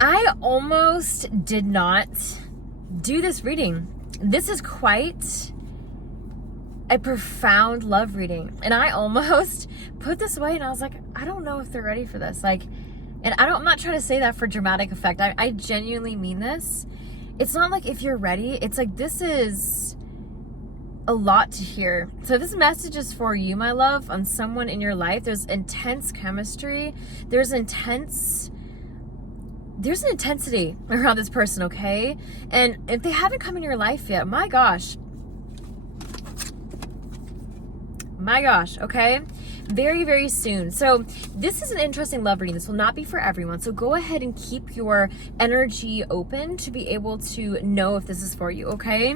I almost did not do this reading. This is quite a profound love reading. And I almost put this away and I was like, I don't know if they're ready for this. And I'm not trying to say that for dramatic effect. I genuinely mean this. It's not like if you're ready, it's like this is a lot to hear. So this message is for you, my love, on someone in your life. There's intense chemistry. There's an intensity around this person, okay? And if they haven't come in your life yet, my gosh, okay? Very, very soon. So this is an interesting love reading. This will not be for everyone. So go ahead and keep your energy open to be able to know if this is for you, okay?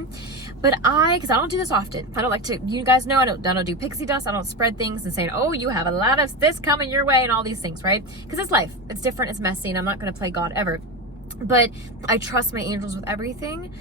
But because I don't do this often. I don't like to, you guys know, I don't do pixie dust. I don't spread things and say, oh, you have a lot of this coming your way and all these things, right? Because it's life. It's different. It's messy. And I'm not going to play God ever. But I trust my angels with everything.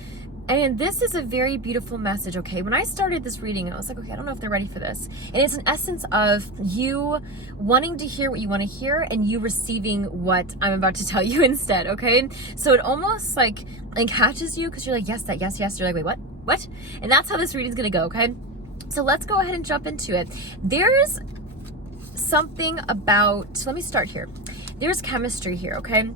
And this is a very beautiful message, okay? When I started this reading, I was like, okay, I don't know if they're ready for this. And it's an essence of you wanting to hear what you want to hear and you receiving what I'm about to tell you instead, okay? So it almost like catches you because you're like, yes, that, yes, yes. You're like, wait, what? And that's how this reading's going to go, okay? So let's go ahead and jump into it. There's something about, let me start here. There's chemistry here, okay?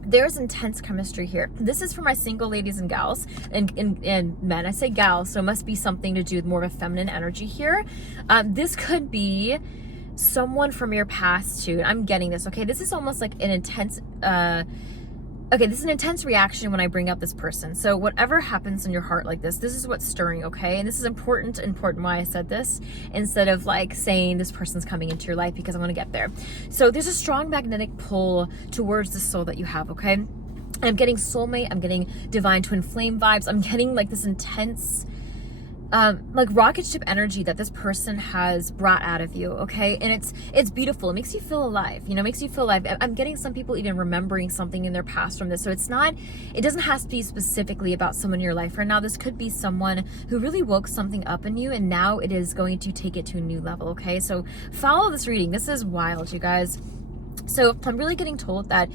There's intense chemistry here. This is for my single ladies and gals and men. I say gals, so it must be something to do with more of a feminine energy here. This could be someone from your past too. I'm getting this, okay? This is almost like an intense, this is an intense reaction when I bring up this person. So whatever happens in your heart like this is what's stirring, okay? And this is important why I said this, instead of like saying this person's coming into your life, because I'm going to get there. So there's a strong magnetic pull towards the soul that you have, okay? I'm getting soulmate, I'm getting divine twin flame vibes, I'm getting like this intense like rocket ship energy that this person has brought out of you, okay? And it's beautiful. It makes you feel alive, makes you feel alive. I'm getting some people even remembering something in their past from this. So it doesn't have to be specifically about someone in your life right now. This could be someone who really woke something up in you and now it is going to take it to a new level, okay? So follow this reading. This is wild, you guys. So I'm really getting told that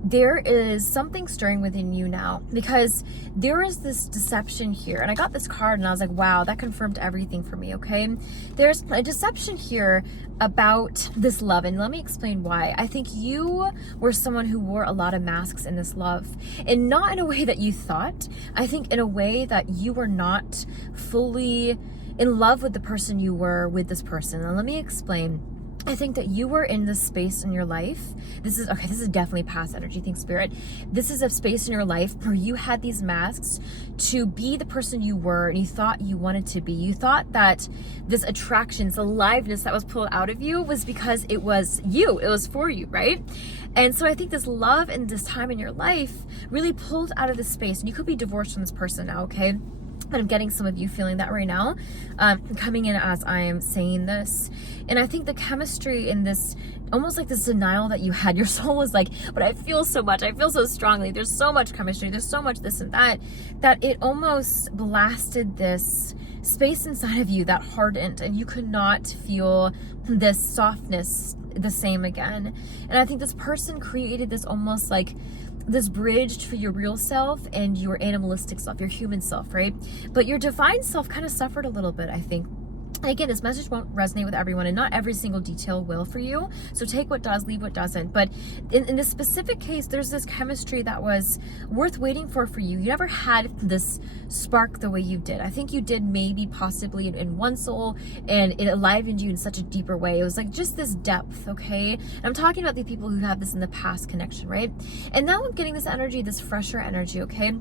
there is something stirring within you now, because there is this deception here. And I got this card and I was like, wow, that confirmed everything for me, okay? There's a deception here about this love. And let me explain why. I think you were someone who wore a lot of masks in this love. And not in a way that you thought. I think in a way that you were not fully in love with the person you were with this person. And let me explain. I think that you were in this space in your life. This is definitely past energy, think spirit. This is a space in your life where you had these masks to be the person you were and you thought you wanted to be. You thought that this attraction, this aliveness that was pulled out of you was because it was you, it was for you, right? And so I think this love and this time in your life really pulled out of this space. And you could be divorced from this person now, okay? But I'm getting some of you feeling that right now, coming in as I am saying this. And I think the chemistry in this, almost like this denial that you had, your soul was like, but I feel so much, I feel so strongly, there's so much chemistry, there's so much this and that it almost blasted this space inside of you that hardened, and you could not feel this softness the same again. And I think this person created this almost like this bridge for your real self and your animalistic self, your human self, right? But your divine self kind of suffered a little bit, I think. Again, this message won't resonate with everyone and not every single detail will for you. So take what does, leave what doesn't. But in this specific case, there's this chemistry that was worth waiting for you. You never had this spark the way you did. I think you did maybe possibly in one soul, and it enlivened you in such a deeper way. It was like just this depth, okay? And I'm talking about the people who have this in the past connection, right? And now I'm getting this energy, this fresher energy, okay?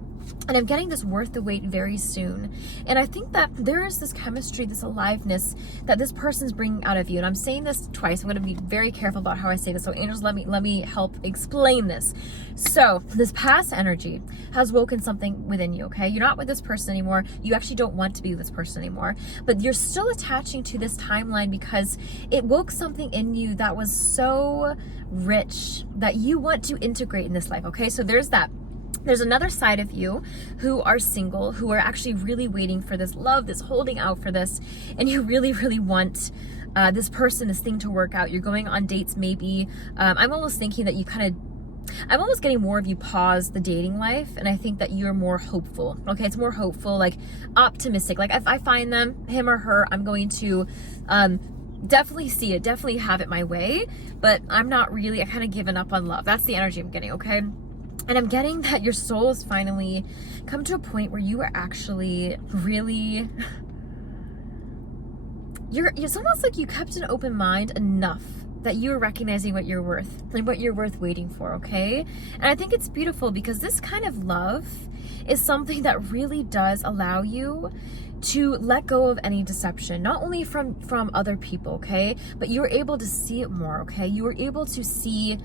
And I'm getting this worth the wait very soon. And I think that there is this chemistry, this aliveness that this person's bringing out of you. And I'm saying this twice. I'm going to be very careful about how I say this. So angels, let me help explain this. So this past energy has woken something within you, okay? You're not with this person anymore. You actually don't want to be with this person anymore. But you're still attaching to this timeline because it woke something in you that was so rich that you want to integrate in this life, okay? So there's that. There's another side of you who are single, who are actually really waiting for this love, this holding out for this, and you really, really want this person, this thing to work out. You're going on dates maybe. I'm almost thinking that you kind of I'm almost getting more of you pause the dating life, and I think that you're more hopeful. Okay, it's more hopeful, like optimistic. Like if I find them, him or her, I'm going to definitely see it, definitely have it my way, but I'm not really, I kind of given up on love. That's the energy I'm getting, okay? And I'm getting that your soul has finally come to a point where you are actually really, it's almost like you kept an open mind enough that you're recognizing what you're worth and what you're worth waiting for, okay? And I think it's beautiful because this kind of love is something that really does allow you to let go of any deception, not only from other people, okay? But you're able to see it more, okay? You were able to see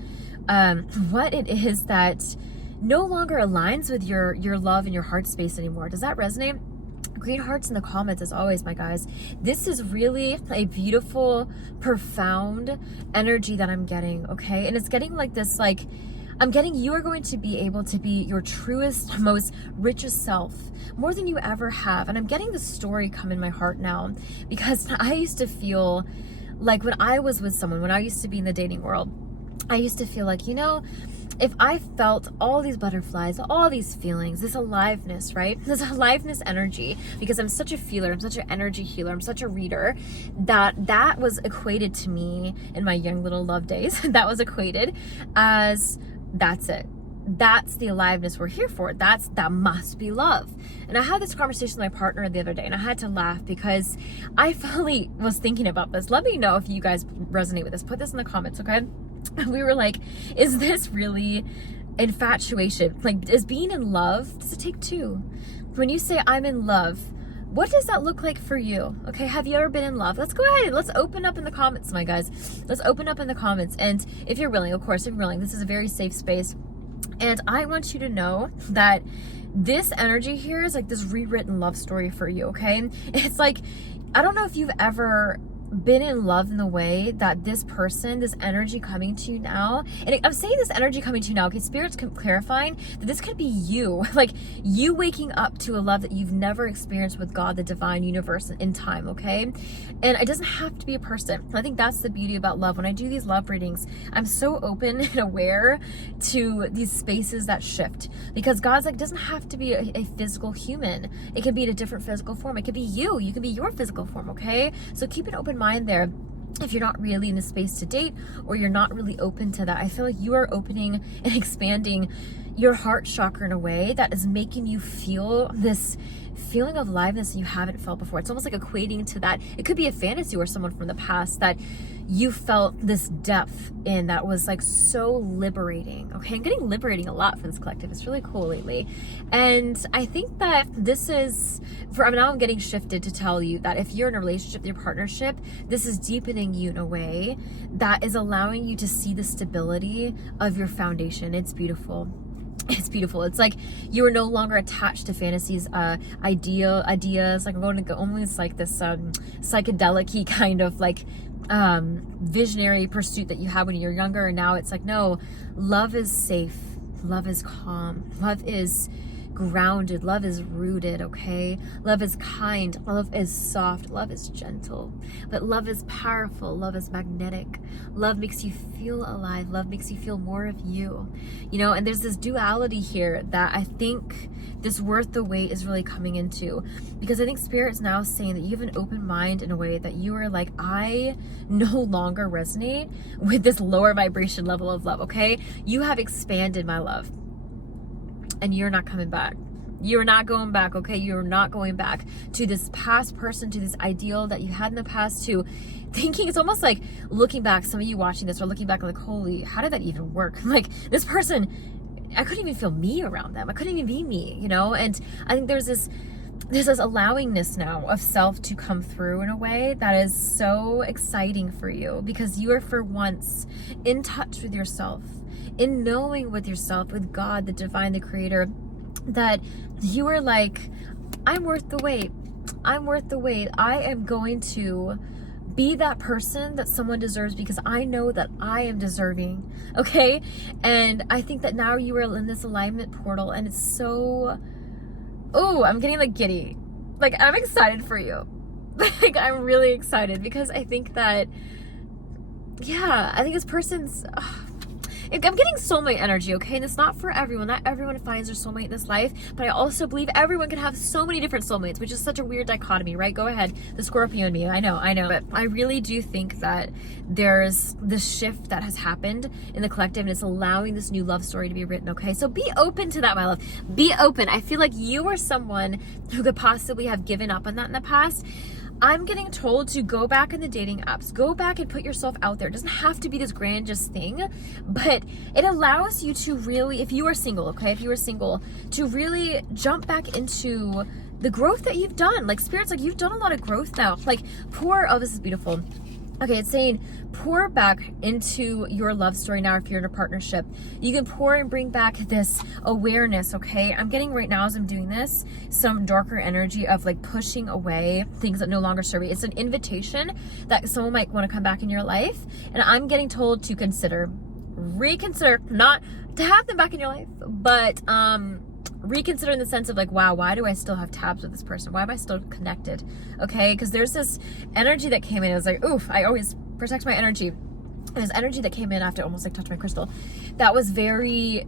what it is that no longer aligns with your love and your heart space anymore. Does that resonate? Green hearts in the comments as always, my guys. This is really a beautiful, profound energy that I'm getting, okay? And it's getting like this, like, I'm getting you are going to be able to be your truest, most richest self, more than you ever have. And I'm getting the story come in my heart now, because I used to feel like when I was with someone, when I used to be in the dating world, I used to feel like, you know, if I felt all these butterflies, all these feelings, this aliveness, right? This aliveness energy, because I'm such a feeler, I'm such an energy healer, I'm such a reader, that was equated to me in my young little love days. That was equated as, that's it. That's the aliveness we're here for. That must be love. And I had this conversation with my partner the other day, and I had to laugh because I finally was thinking about this. Let me know if you guys resonate with this. Put this in the comments, okay? We were like, is this really infatuation? Like, is being in love, does it take two? When you say I'm in love, what does that look like for you? Okay, have you ever been in love? Let's go ahead. Let's open up in the comments, my guys. Let's open up in the comments. And if you're willing, of course, if you're willing, this is a very safe space. And I want you to know that this energy here is like this rewritten love story for you, okay? It's like, I don't know if you've ever been in love in the way that this person, this energy coming to you now, and I'm saying this energy coming to you now, okay, Spirit's clarifying that this could be you, like you waking up to a love that you've never experienced with God, the divine universe in time, okay? And it doesn't have to be a person. I think that's the beauty about love. When I do these love readings, I'm so open and aware to these spaces that shift, because God's like, it doesn't have to be a physical human. It could be in a different physical form. It could be you. You can be your physical form, okay? So keep an open mind there. If you're not really in the space to date, or you're not really open to that, I feel like you are opening and expanding your heart chakra in a way that is making you feel this feeling of aliveness you haven't felt before. It's almost like equating to that. It could be a fantasy or someone from the past that you felt this depth in that was like so liberating. Okay, I'm getting liberating a lot for this collective. It's really cool lately. And I think that this is, now I'm getting shifted to tell you that if you're in a relationship, your partnership, this is deepening you in a way that is allowing you to see the stability of your foundation. It's beautiful. It's beautiful. It's like you are no longer attached to fantasies, ideas. Like I'm going to go almost like this psychedelic-y kind of like visionary pursuit that you had when you were younger. And now it's like, no, love is safe. Love is calm. Love is grounded. Love is rooted, okay? Love is kind. Love is soft. Love is gentle. But love is powerful. Love is magnetic. Love makes you feel alive. Love makes you feel more of you. You know, and there's this duality here that I think this worth the wait is really coming into, because I think Spirit's now saying that you have an open mind in a way that you are like, I no longer resonate with this lower vibration level of love, okay? You have expanded my love. And you're not coming back. You're not going back, okay? You're not going back to this past person, to this ideal that you had in the past, to thinking, it's almost like looking back, some of you watching this are looking back like, holy, how did that even work? Like this person, I couldn't even feel me around them. I couldn't even be me, you know? And I think there's this allowingness now of self to come through in a way that is so exciting for you, because you are for once in touch with yourself, in knowing with yourself, with God, the divine, the creator, that you are like, I'm worth the wait. I'm worth the wait. I am going to be that person that someone deserves, because I know that I am deserving, okay? And I think that now you are in this alignment portal, and it's so, oh, I'm getting like giddy. Like, I'm excited for you. Like, I'm really excited, because I think that, yeah, I think this person's, I'm getting soulmate energy, okay? And it's not for everyone. Not everyone finds their soulmate in this life, but I also believe everyone can have so many different soulmates, which is such a weird dichotomy, right? Go ahead, the Scorpio and me. I know. But I really do think that there's this shift that has happened in the collective, and it's allowing this new love story to be written, okay? So be open to that, my love. Be open. I feel like you are someone who could possibly have given up on that in the past. I'm getting told to go back in the dating apps, go back and put yourself out there. It doesn't have to be this grandiose thing, but it allows you to really, if you are single, okay, if you are single, to really jump back into the growth that you've done. Like, Spirit's like, you've done a lot of growth now. Like, oh, this is beautiful. Okay, it's saying pour back into your love story now if you're in a partnership. You can pour and bring back this awareness, okay? I'm getting right now as I'm doing this, some darker energy of like pushing away things that no longer serve you. It's an invitation that someone might want to come back in your life. And I'm getting told to reconsider, not to have them back in your life, but reconsider in the sense of like, wow, why do I still have tabs with this person? Why am I still connected? Okay, because there's this energy that came in. It was like, oof, I always protect my energy. There's energy that came in after almost like touch my crystal. That was very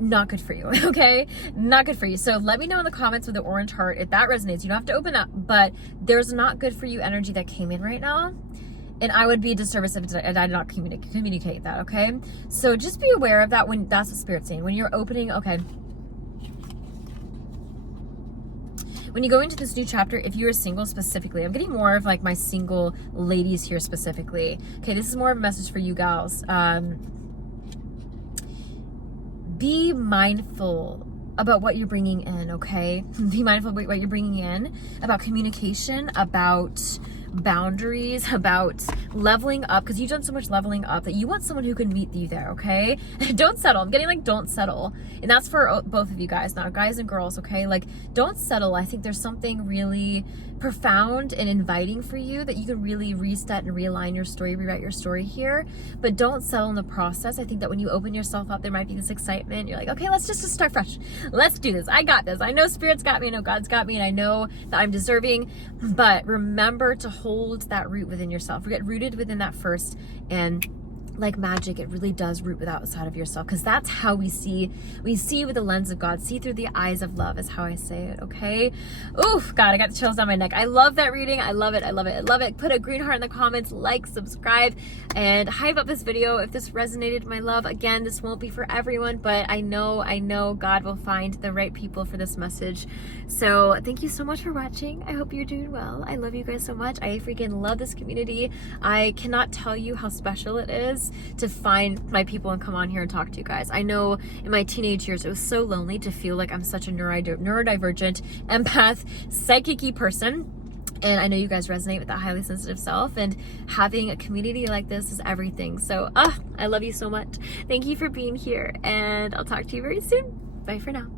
not good for you, okay? Not good for you. So let me know in the comments with the orange heart if that resonates. You don't have to open up, but there's not good for you energy that came in right now. And I would be a disservice if I did not communicate that, okay? So just be aware of that when that's what Spirit's saying. When you're opening, okay. When you go into this new chapter, if you're single specifically, I'm getting more of like my single ladies here specifically. Okay, this is more of a message for you gals. Be mindful about what you're bringing in, okay? Be mindful of what you're bringing in, about communication, about boundaries, about leveling up, because you've done so much leveling up that you want someone who can meet you there, okay? Don't settle. I'm getting like, don't settle. And that's for both of you guys, not guys and girls, okay? Like, don't settle. I think there's something really profound and inviting for you that you can really reset and realign your story, rewrite your story here, but don't settle in the process. I think that when you open yourself up, there might be this excitement. You're like, okay, let's just start fresh. Let's do this. I got this. I know Spirit's got me. I know God's got me. And I know that I'm deserving, but remember to hold that root within yourself. Get rooted within that first, and like magic, it really does root with outside of yourself, because that's how we see with the lens of God, see through the eyes of love is how I say it, okay? Oof, God, I got the chills down my neck. I love that reading. I love it. I love it. I love it. Put a green heart in the comments, like, subscribe, and hype up this video if this resonated, my love. Again, this won't be for everyone, but I know God will find the right people for this message. So thank you so much for watching. I hope you're doing well. I love you guys so much. I freaking love this community. I cannot tell you how special it is to find my people and come on here and talk to you guys. I know in my teenage years, it was so lonely to feel like I'm such a neurodivergent, empath, psychic-y person. And I know you guys resonate with that highly sensitive self, and having a community like this is everything. So, I love you so much. Thank you for being here, and I'll talk to you very soon. Bye for now.